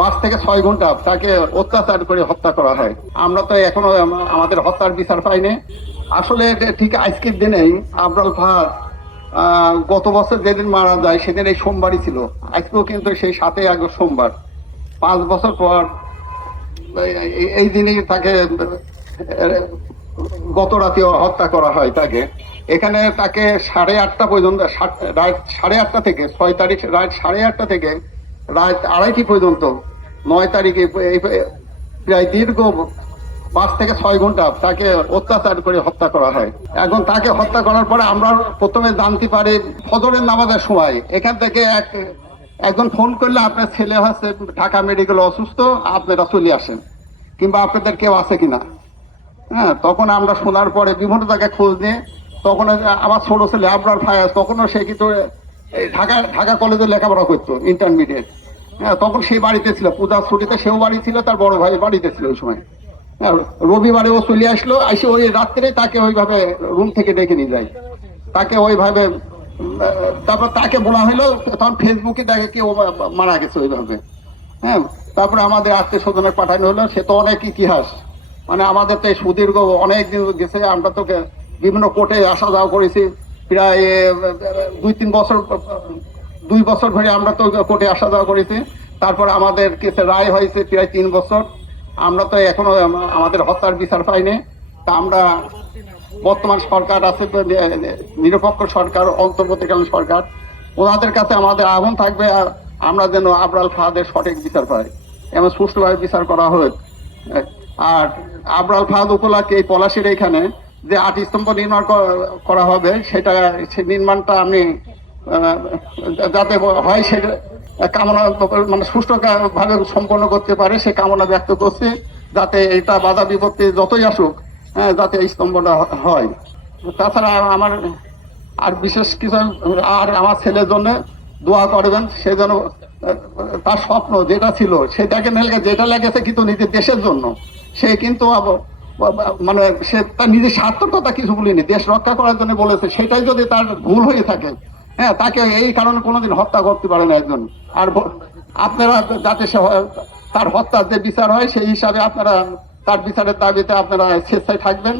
5 থেকে 6 ঘন্টা তাকে অত্যাচার করে হত্যা করা হয়। আমরা তো এখনো আমাদের হত্যার বিচার পাইনি। আসলে ঠিক আজকের দিনেই আবরাল ফাহাদ গত বছর যেদিন মারা যায় সেদিন এই সোমবারই ছিল। আজকেও কিন্তু সেই 7ই আগস্ট সোমবার, 5 বছর পর এই দিনই তাকে গত রাতে হত্যা করা হয়। তাকে এখানে তাকে 8:30 পর্যন্ত, রাত 8:30 থেকে 6 তারিখ রাত 8:30 থেকে রাত 2:30 পর্যন্ত 9 তারিখে প্রায় দীর্ঘ 5 থেকে 6 ঘন্টা তাকে অত্যাচার করে হত্যা করা হয়। এখন তাকে হত্যা করার পরে আমরা প্রথমে জানতে পারি ফজরের নামাজের সময় এখান থেকে একজন ফোন করলে আপনার ছেলে হচ্ছে ঢাকা মেডিকেল অসুস্থ, আপনারা চলে আসেন, কিংবা আপনাদের কেউ আছে কিনা। হ্যাঁ, তখন আমরা শোনার পরে বিভিন্ন জায়গায় খোঁজ নিয়ে তখন আমার ছোট ছেলে আবরার ফায়াজ, তখনও সে কিন্তু ঢাকা কলেজে লেখাপড়া করতো, ইন্টারমিডিয়েট। হ্যাঁ, তখন সে বাড়িতে ছিল, পূজার ছুটিতে সেও বাড়ি ছিল, তার বড় ভাই বাড়িতে ছিল ওই সময়। হ্যাঁ, রবিবারে ও চলে আসলো, এসে ওই রাত্রে তাকে ওইভাবে রুম থেকে ডেকে নিয়ে যায়। তাকে ওইভাবে তারপর তাকে বলা হলো, তখন ফেসবুকে দেখে কি ও মারা গেছে ওইভাবে। হ্যাঁ, তারপরে আমাদের আত্মীয় স্বজনের পাঠানো হলো। সে তো অনেক ইতিহাস, মানে আমাদের তো সুদীর্ঘ অনেক দিন গেছে। আমরা তো বিভিন্ন কোর্টে আসা যাওয়া করেছি, প্রায় 2-3 বছর, 2 বছর ধরে আমরা তো কোর্টে আসা যাওয়া করেছি। তারপর আমাদের কেসে রায় হয়েছে প্রায় 3 বছর। আমরা তো এখনো আমাদের হত্যার বিচার পাইনি। তা আমরা বর্তমান সরকার আছে, নিরপেক্ষ সরকার, অন্তর্বর্তীকালীন সরকার, ওনাদের কাছে আমাদের আহ্বান থাকবে আমরা যেন আবরাল ফাহাদের সঠিক বিচার পাই এবং সুষ্ঠুভাবে বিচার করা হোক। আর আবরাল ফাহাদ উপলক্ষে এই পলাশীর এখানে যে 8 স্তম্ভ নির্মাণ করা হবে, সেটা সেই নির্মাণটা আমি যাতে হয় সেটা কামনা, মানে সুষ্ঠুভাবে সম্পন্ন করতে পারে সে কামনা ব্যক্ত করছি, যাতে এটা বাধা বিপত্তি যতই আসুক, যাতে এই স্তম্ভটা হয়। তাছাড়া আমার আর বিশেষ কিছু, আর আমার ছেলের জন্য দোয়া করবেন। সে যেন তার স্বপ্ন যেটা ছিল সেটাকে যেটা লেগেছে কিন্তু নিজের দেশের জন্য, সে কিন্তু মানে সে তার নিজের স্বার্থের কথা কিছু বলেনি, দেশ রক্ষা করার জন্য বলেছে। সেটাই যদি তার ভুল হয়ে থাকে, হ্যাঁ, তাকে এই কারণে কোনোদিন হত্যা করতে পারে না একজন। আর আপনারা যাতে তার হত্যার যে বিচার হয় সেই হিসাবে আপনারা তার বিচারের দাবিতে আপনারা স্বেচ্ছায় থাকবেন।